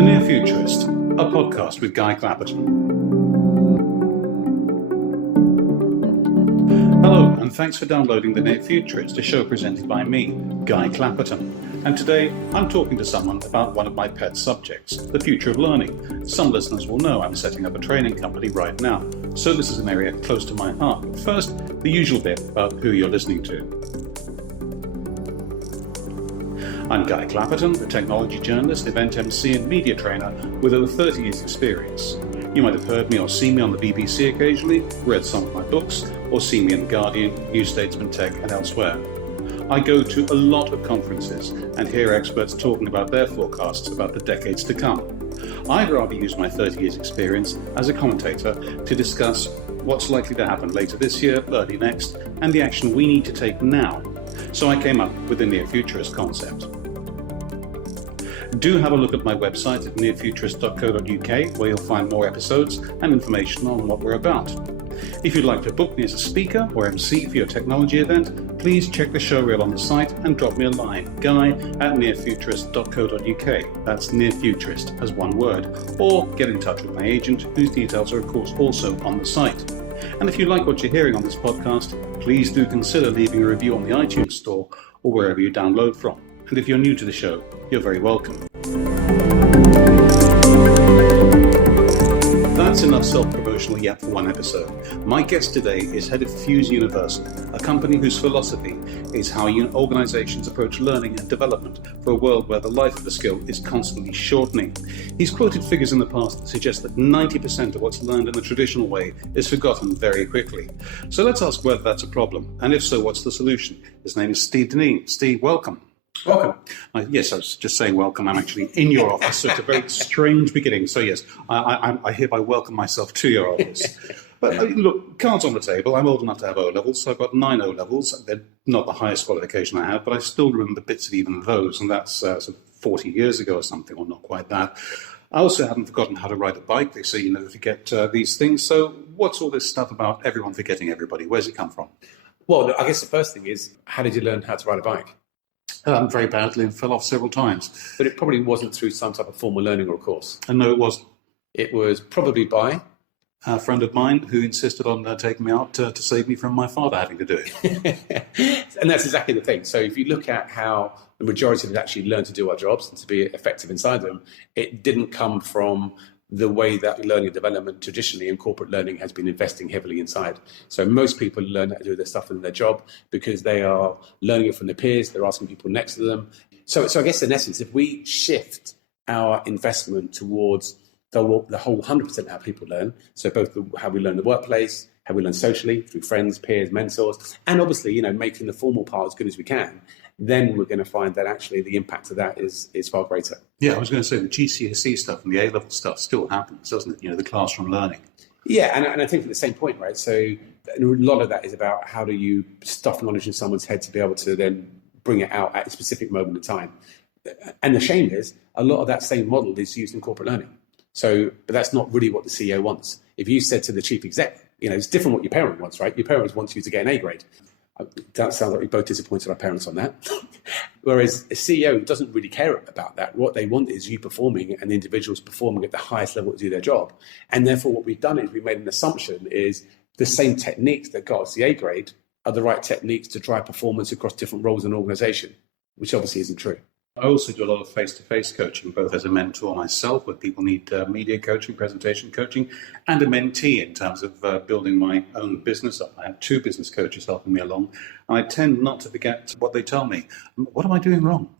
The Near Futurist, a podcast with Guy Clapperton. Hello, and thanks for downloading The Near Futurist, a show presented by me, Guy Clapperton. And today, I'm talking to someone about one of my pet subjects, the future of learning. Some listeners will know I'm setting up a training company right now, so this is an area close to my heart. But first, the usual bit about who you're listening to. I'm Guy Clapperton, a technology journalist, event MC and media trainer with over 30 years experience. You might have heard me or seen me on the BBC occasionally, read some of my books, or seen me in The Guardian, New Statesman Tech and elsewhere. I go to a lot of conferences and hear experts talking about their forecasts about the decades to come. I'd rather use my 30 years experience as a commentator to discuss what's likely to happen later this year, early next, and the action we need to take now. So I came up with the Near Futurist concept. Do have a look at my website at nearfuturist.co.uk, where you'll find more episodes and information on what we're about. If you'd like to book me as a speaker or MC for your technology event, please check the show reel on the site and drop me a line, guy@nearfuturist.co.uk. That's nearfuturist as one word. Or get in touch with my agent, whose details are of course also on the site. And if you like what you're hearing on this podcast, please do consider leaving a review on the iTunes store or wherever you download from. And if you're new to the show, you're very welcome. That's enough self-promotional yet for one episode. My guest today is head of Fuse Universal, a company whose philosophy is how organizations approach learning and development for a world where the life of a skill is constantly shortening. He's quoted figures in the past that suggest that 90% of what's learned in the traditional way is forgotten very quickly. So let's ask whether that's a problem, and if so, what's the solution? His name is Steve Dineen. Steve, welcome. Welcome. Yes, I was just saying welcome. I'm actually in your office, so it's a very strange beginning. So yes, I hereby welcome myself to your office. But look, cards on the table. I'm old enough to have O-levels, so I've got 9 O-levels. They're not the highest qualification I have, but I still remember bits of even those, and that's sort of 40 years ago or something, or not quite that. I also haven't forgotten how to ride a bike. They say you never forget these things. So what's all this stuff about everyone forgetting everybody? Where's it come from? Well, I guess the first thing is, how did you learn how to ride a bike? Very badly and fell off several times. But it probably wasn't through some type of formal learning or course. And no, it wasn't. It was probably by a friend of mine who insisted on taking me out to save me from my father having to do it. And that's exactly the thing. So if you look at how the majority of us actually learn to do our jobs and to be effective inside them, it didn't come from the way that learning and development traditionally in corporate learning has been investing heavily inside. So most people learn how to do their stuff in their job because they are learning it from their peers, they're asking people next to them. So I guess in essence, if we shift our investment towards the whole 100% of how people learn, so both how we learn in the workplace, how we learn socially, through friends, peers, mentors, and obviously, making the formal part as good as we can, then we're going to find that actually the impact of that is far greater. Yeah, I was going to say the GCSE stuff and the A-level stuff still happens, doesn't it? The classroom learning. Yeah, and I think at the same point, right? So a lot of that is about how do you stuff knowledge in someone's head to be able to then bring it out at a specific moment in time. And the shame is a lot of that same model is used in corporate learning. So, but that's not really what the CEO wants. If you said to the chief exec, it's different what your parent wants, right? Your parents want you to get an A grade. That sounds like we both disappointed our parents on that. Whereas a CEO doesn't really care about that. What they want is you performing and the individuals performing at the highest level to do their job. And therefore what we've done is we made an assumption is the same techniques that got us the A grade are the right techniques to drive performance across different roles in an organization, which obviously isn't true. I also do a lot of face-to-face coaching, both as a mentor myself, where people need media coaching, presentation coaching, and a mentee in terms of building my own business up. I have 2 business coaches helping me along, and I tend not to forget what they tell me. What am I doing wrong?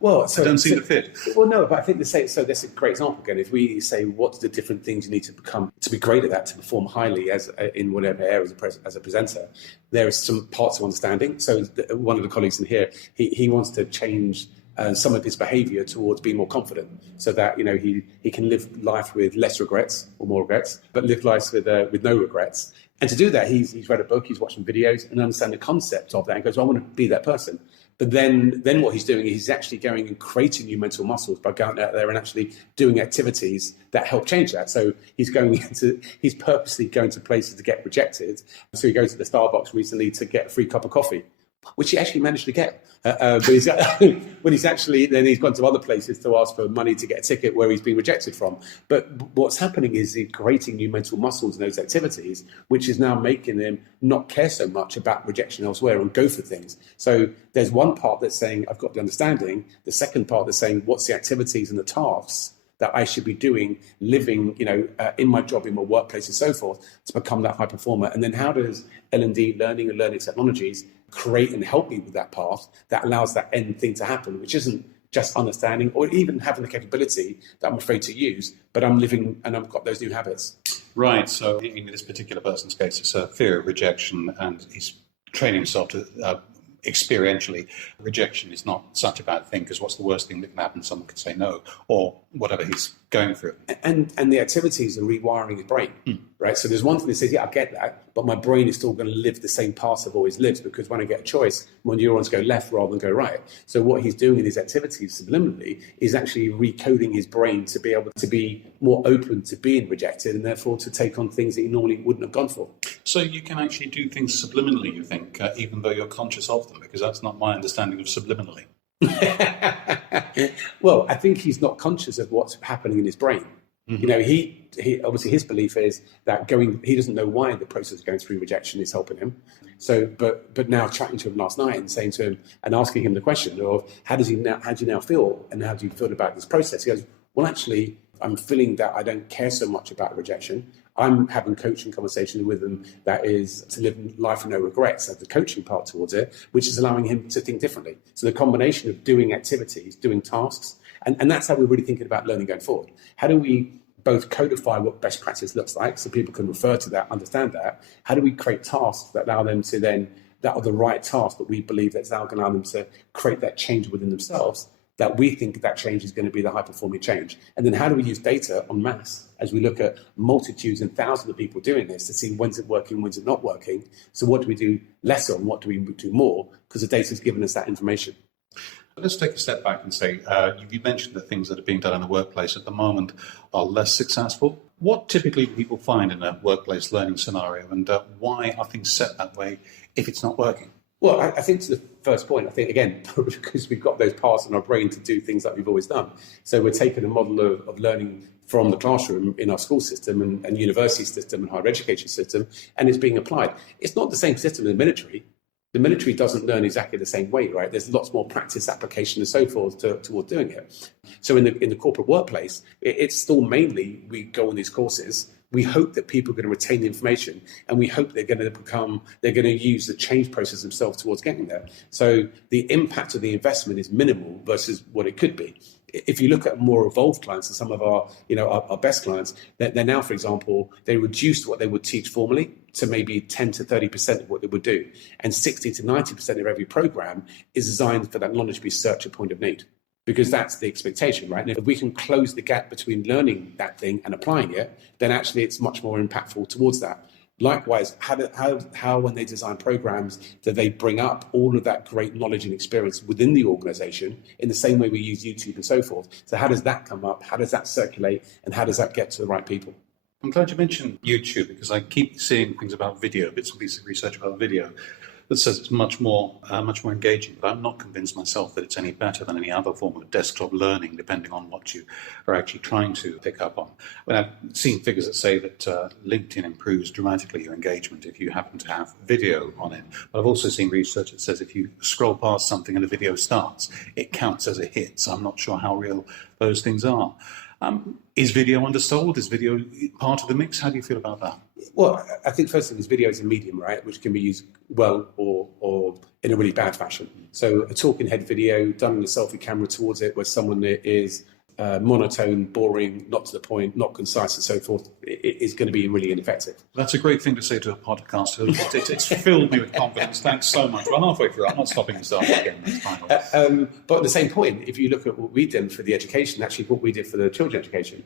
Well, I don't seem to fit. Well, no, but I think so that's a great example again. If we say what's the different things you need to become to be great at that, to perform highly as in whatever area as a presenter, there are some parts of understanding. So one of the colleagues in here, he wants to change some of his behaviour towards being more confident, so that he can live life with less regrets or more regrets, but live life with no regrets. And to do that, he's read a book, he's watched some videos, and understand the concept of that. And goes, I want to be that person. But then what he's doing is he's actually going and creating new mental muscles by going out there and actually doing activities that help change that. So he's purposely going to places to get rejected. So he goes to the Starbucks recently to get a free cup of coffee. which he actually managed to get. But he's, when he's actually, then he's gone to other places to ask for money to get a ticket where he's been rejected from. But what's happening is he's creating new mental muscles in those activities, which is now making them not care so much about rejection elsewhere and go for things. So there's one part that's saying, I've got the understanding. The second part that's saying, what's the activities and the tasks that I should be doing, living, in my job, in my workplace and so forth, to become that high performer. And then how does L&D, learning and learning technologies, create and help me with that path that allows that end thing to happen, which isn't just understanding or even having the capability that I'm afraid to use, but I'm living and I've got those new habits. Right. So in this particular person's case, it's a fear of rejection, and he's training himself to experientially. Rejection is not such a bad thing, because what's the worst thing that can happen? Someone could say no, or whatever he's going through. And the activities are rewiring his brain, right? So there's one thing that says, yeah, I get that, but my brain is still going to live the same path I've always lived, because when I get a choice, my neurons go left rather than go right. So what he's doing in his activities subliminally is actually recoding his brain to be able to be more open to being rejected, and therefore to take on things that he normally wouldn't have gone for. So you can actually do things subliminally, you think, even though you're conscious of them, because that's not my understanding of subliminally. Well, I think he's not conscious of what's happening in his brain. He obviously, his belief is that he doesn't know why the process of going through rejection is helping him. So, but now chatting to him last night and saying to him and asking him the question of how do you now feel, and how do you feel about this process? He goes, well, actually, I'm feeling that I don't care so much about rejection. I'm having coaching conversations with him that is to live life with no regrets, as the coaching part towards it, which is allowing him to think differently. So the combination of doing activities, doing tasks, and that's how we're really thinking about learning going forward. How do we both codify what best practice looks like so people can refer to that, understand that? How do we create tasks that allow them to then, that are the right tasks that we believe that's now going to allow them to create that change within themselves, that we think that change is going to be the high-performing change? And then how do we use data en masse as we look at multitudes and thousands of people doing this to see when's it working, when's it not working? So what do we do less on? What do we do more? Because the data's given us that information. Let's take a step back and say, you mentioned the things that are being done in the workplace at the moment are less successful. What typically do people find in a workplace learning scenario, and why are things set that way if it's not working? Well, I think to the first point, I think, again, because we've got those parts in our brain to do things like we've always done. So we're taking a model of learning from the classroom in our school system and university system and higher education system, and it's being applied. It's not the same system in the military. The military doesn't learn exactly the same way, right? There's lots more practice, application, and so forth toward doing it. So in the corporate workplace, it's still mainly we go on these courses. We hope that people are going to retain the information, and we hope they're going to use the change process themselves towards getting there. So the impact of the investment is minimal versus what it could be. If you look at more evolved clients and some of our best clients, they're now, for example, they reduced what they would teach formally to maybe 10 to 30% of what they would do. And 60 to 90% of every program is designed for that knowledge to be search at point of need, because that's the expectation, right? And if we can close the gap between learning that thing and applying it, then actually it's much more impactful towards that. Likewise, how when they design programs, do they bring up all of that great knowledge and experience within the organization in the same way we use YouTube and so forth? So how does that come up? How does that circulate? And how does that get to the right people? I'm glad you mentioned YouTube, because I keep seeing things about video, bits and pieces of research about video that says it's much more engaging, but I'm not convinced myself that it's any better than any other form of desktop learning, depending on what you are actually trying to pick up on. When I've seen figures that say that LinkedIn improves dramatically your engagement if you happen to have video on it. But I've also seen research that says if you scroll past something and a video starts, it counts as a hit. So I'm not sure how real those things are. Is video undersold? Is video part of the mix? How do you feel about that? Well, I think first thing is video is a medium, right, which can be used well or in a really bad fashion. So a talking head video done with a selfie camera towards it, where someone is monotone, boring, not to the point, not concise, and so forth, is going to be really ineffective. That's a great thing to say to a podcast. It's filled me with confidence. Thanks so much. We're halfway through. I'm not stopping myself again. That's fine. But at the same point, if you look at what we did for the education, actually what we did for the children's education,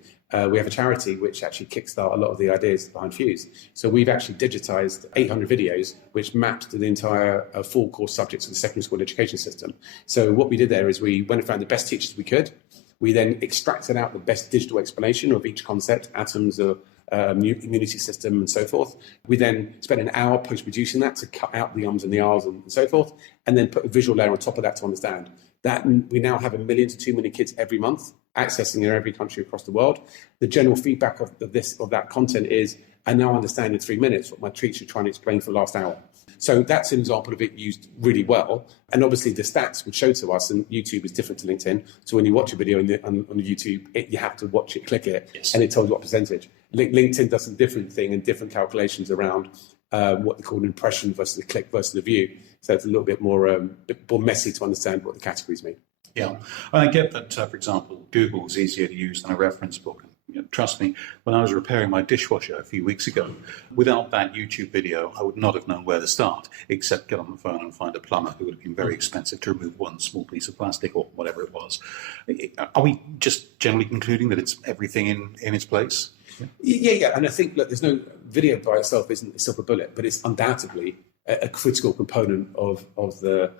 we have a charity which actually kickstart a lot of the ideas behind Fuse. So we've actually digitized 800 videos, which mapped to the entire full course subjects of the secondary school education system. So what we did there is we went and found the best teachers we could. We then extracted out the best digital explanation of each concept, atoms immunity system and so forth. We then spend an hour post-producing that to cut out the ums and the ahs and so forth, and then put a visual layer on top of that to understand. That we now have 1 million to 2 million kids every month accessing in every country across the world. The general feedback of that content is, I now understand in 3 minutes what my teacher trying to explain for the last hour. So that's an example of it used really well. And obviously the stats would show to us, and YouTube is different to LinkedIn. So when you watch a video on YouTube, you have to watch it, click it, and it tells you what percentage. LinkedIn does a different thing and different calculations around what they call an impression versus a click versus a view. So it's a little bit more messy to understand what the categories mean. Yeah, and I get that, for example, Google is easier to use than a reference book. Trust me, when I was repairing my dishwasher a few weeks ago, without that YouTube video, I would not have known where to start, except get on the phone and find a plumber who would have been very expensive to remove one small piece of plastic or whatever it was. Are we just generally concluding that it's everything in its place? Yeah. And I think, look, there's no video by itself isn't a silver bullet, but it's undoubtedly a critical component of the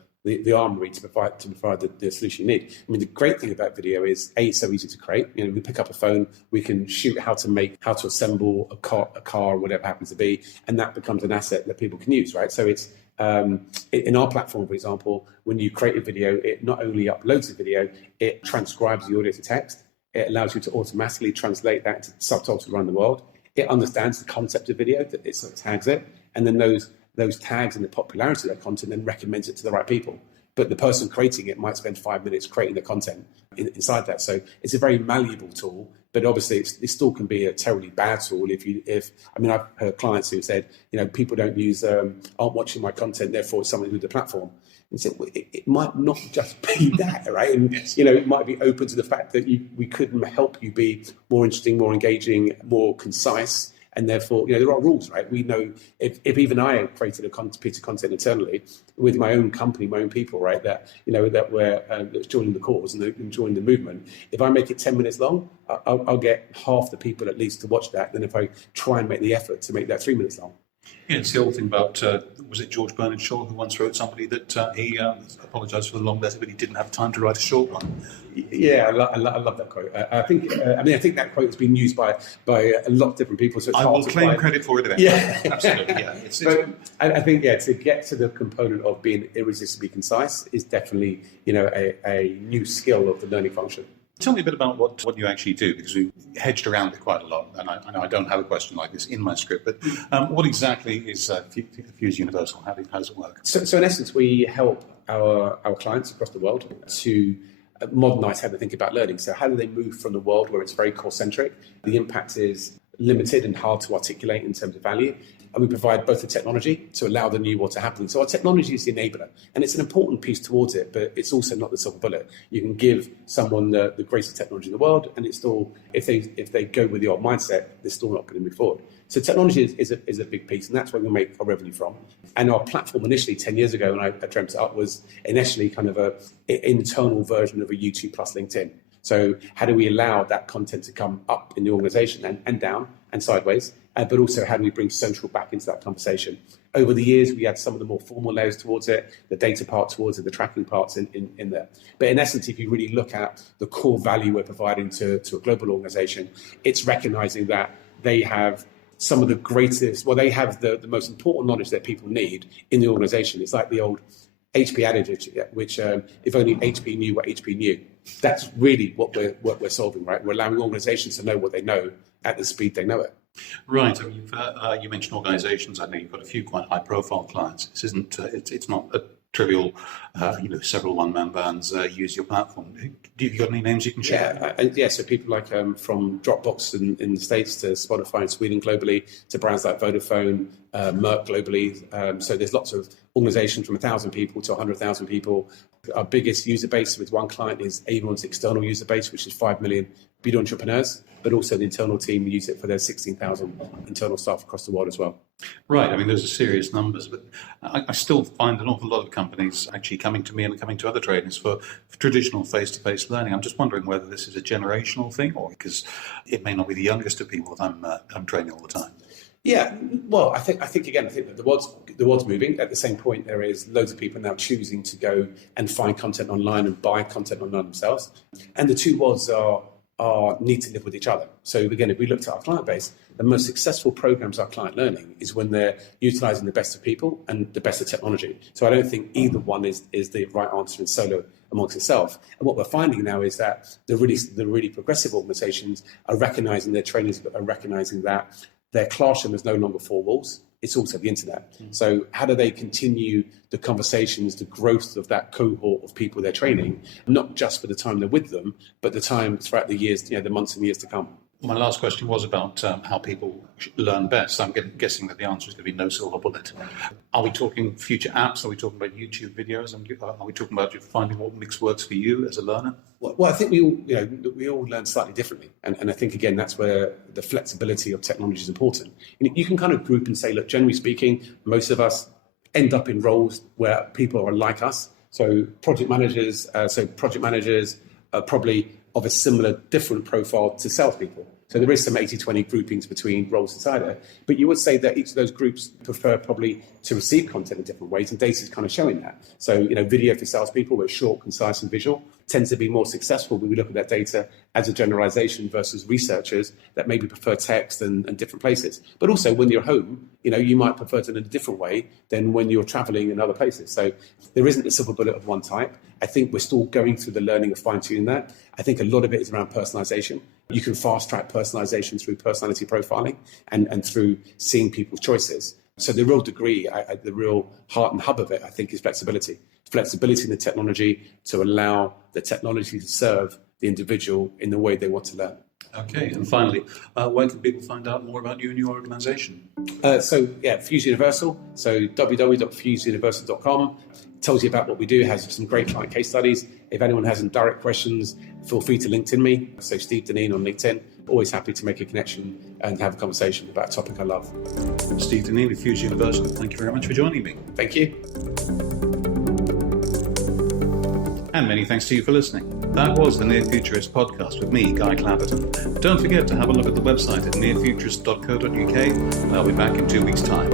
armory to provide the solution you need. I mean, the great thing about video is, A, it's so easy to create. We pick up a phone, we can shoot how to assemble a car, or whatever it happens to be, and that becomes an asset that people can use, right? So it's in our platform, for example, when you create a video, it not only uploads the video, it transcribes the audio to text. It allows you to automatically translate that into subtitles around the world. It understands the concept of video, that it sort of tags it, and then those tags and the popularity of that content then recommends it to the right people. But the person creating it might spend 5 minutes creating the content inside that. So it's a very malleable tool, but obviously it still can be a terribly bad tool I've heard clients who said, people don't aren't watching my content, therefore it's something with the platform. And said, well, it might not just be that, right? And it might be open to the fact that we could help you be more interesting, more engaging, more concise. And therefore, there are rules, right? We know if even I have created a piece of content internally with my own company, my own people, right, that that's joining the cause and joining the movement. If I make it 10 minutes long, I'll get half the people at least to watch that than if I try and make the effort to make that 3 minutes long. Yeah, it's the old thing about, was it George Bernard Shaw who once wrote somebody that he apologised for the long letter, but he didn't have time to write a short one? Yeah, I love that quote. I think that quote has been used by a lot of different people. So it's I will claim credit for it eventually. Yeah, absolutely. Yeah, I think to get to the component of being irresistibly concise is definitely a new skill of the learning function. Tell me a bit about what you actually do, because we hedged around it quite a lot, and I know I don't have a question like this in my script, but what exactly is Fuse Universal? How does it work? So in essence, we help our clients across the world to modernise how they think about learning. So how do they move from the world where it's very core-centric? The impact is limited and hard to articulate in terms of value. And we provide both the technology to allow the new world to happen. So our technology is the enabler, and it's an important piece towards it, but it's also not the silver bullet. You can give someone the greatest technology in the world, and it's still, if they go with the old mindset, they're still not going to move forward. So technology is a big piece, and that's where we make our revenue from. And our platform initially, 10 years ago, when I dreamt it up, was initially kind of an internal version of a YouTube plus LinkedIn. So how do we allow that content to come up in the organization and down and sideways? But also, how do we bring social back into that conversation? Over the years, we had some of the more formal layers towards it, the data part towards it, the tracking parts in there. But in essence, if you really look at the core value we're providing to a global organization, it's recognizing that they have some of the greatest, they have the most important knowledge that people need in the organization. It's like the old HP adage, which if only HP knew what HP knew. That's really what we're solving, right? We're allowing organizations to know what they know at the speed they know it. Right. I mean, you mentioned organisations. I know you've got a few quite high-profile clients. This isn't. It's not a trivial. Several one-man bands use your platform. Do you got any names you can share? Yeah. So people like from Dropbox in the States to Spotify in Sweden globally to brands like Vodafone, Merck globally. So there's lots of organisations from 1,000 people to 100,000 people. Our biggest user base with one client is Avon's external user base, which is 5 million beauty entrepreneurs, but also the internal team use it for their 16,000 internal staff across the world as well. Right. I mean, those are serious numbers, but I still find an awful lot of companies actually coming to me and coming to other trainers for traditional face-to-face learning. I'm just wondering whether this is a generational thing, or because it may not be the youngest of people that I'm training all the time. Yeah, well, I think that the world's moving. At the same point, there is loads of people now choosing to go and find content online and buy content online themselves. And the two worlds are need to live with each other. So again, if we looked at our client base, the most successful programs are client learning is when they're utilizing the best of people and the best of technology. So I don't think either one is the right answer in solo amongst itself. And what we're finding now is that the really progressive organizations are recognizing, their trainers are recognizing that their classroom is no longer four walls. It's also the internet. So how do they continue the conversations, the growth of that cohort of people they're training, not just for the time they're with them, but the time throughout the years, the months and years to come? My last question was about how people learn best. I'm guessing that the answer is going to be no silver bullet. Are we talking future apps? Are we talking about YouTube videos? Are we talking about finding what mix works for you as a learner? Well, I think we all learn slightly differently. And I think, again, that's where the flexibility of technology is important. You can kind of group and say, look, generally speaking, most of us end up in roles where people are like us. So project managers are probably of a similar, different profile to salespeople. So there is some 80-20 groupings between roles inside it. But you would say that each of those groups prefer probably to receive content in different ways, and data is kind of showing that. So, video for salespeople, where it's short, concise, and visual, tends to be more successful when we look at that data as a generalization versus researchers that maybe prefer text and different places. But also when you're home, you might prefer it in a different way than when you're traveling in other places. So there isn't a silver bullet of one type. I think we're still going through the learning of fine-tuning that. I think a lot of it is around personalization. You can fast-track personalization through personality profiling and through seeing people's choices. So the real degree, the real heart and hub of it, I think, is flexibility. Flexibility in the technology to allow the technology to serve the individual in the way they want to learn. Okay, and finally, where can people find out more about you and your organization? Fuse Universal. So www.fuseuniversal.com tells you about what we do, has some great client case studies. If anyone has some direct questions, feel free to LinkedIn me. So Steve Dineen on LinkedIn. Always happy to make a connection and have a conversation about a topic I love. Steve Dineen with Fuse Universal, thank you very much for joining me. Thank you. And many thanks to you for listening. That was the Near Futurist podcast with me, Guy Clapperton. Don't forget to have a look at the website at nearfuturist.co.uk, and I'll be back in 2 weeks' time.